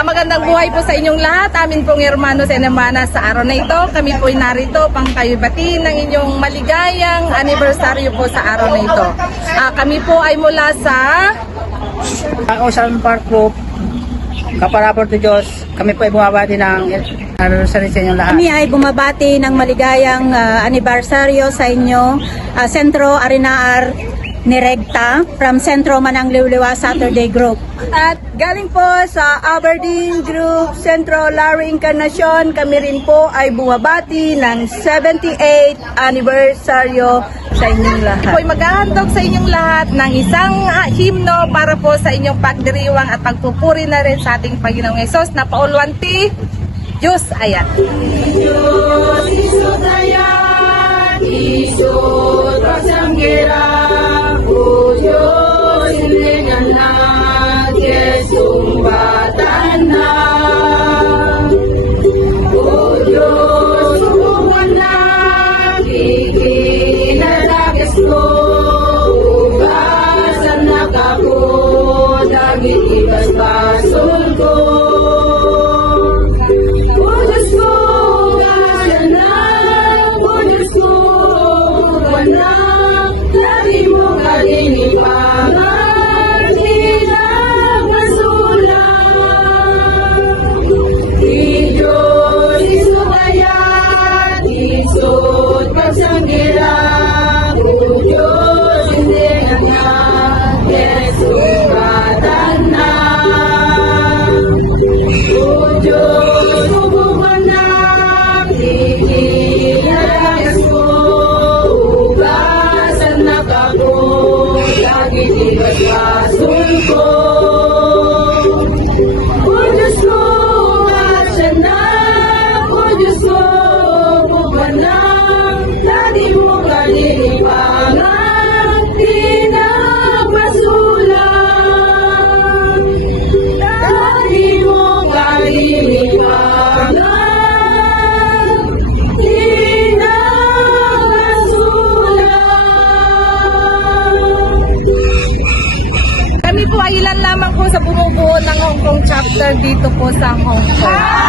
Magandang buhay po sa inyong lahat. Amin pong hermanos and hermanas, sa araw na ito, kami po'y narito pang kayo batiin ng inyong maligayang anibersaryo po sa araw na ito. Kami po ay mula sa Ocean Park Group, Kaparapor to Diyos. Kami po ay bumabati ng anniversary sa inyong lahat. Kami ay bumabati ng maligayang anibersaryo sa inyo, Sentro Arenaar Niregta from Sentro Manang Liwliwa Saturday Group. at galing po sa Aberdeen Group Centro Larry Encarnacion. Kami rin po ay bumabati ng 78th anibersaryo sa inyong lahat. Po'y maghahandog sa inyong lahat ng isang himno para po sa inyong pagdiriwang at pagpupuri na rin sa ating Panginoong Hesus na paulwanti. Diyos ayan. Diyos isot ayan, isot pagsanggira, o Diyos hilingan na, Jesum batan na, o Diyos hubungan na, ikinalagas ko, ugasan na kako, dagit ibas basol ko. Kami po ay ilan lamang po sa bumubuo ng Hong Kong chapter dito po sa Hong Kong.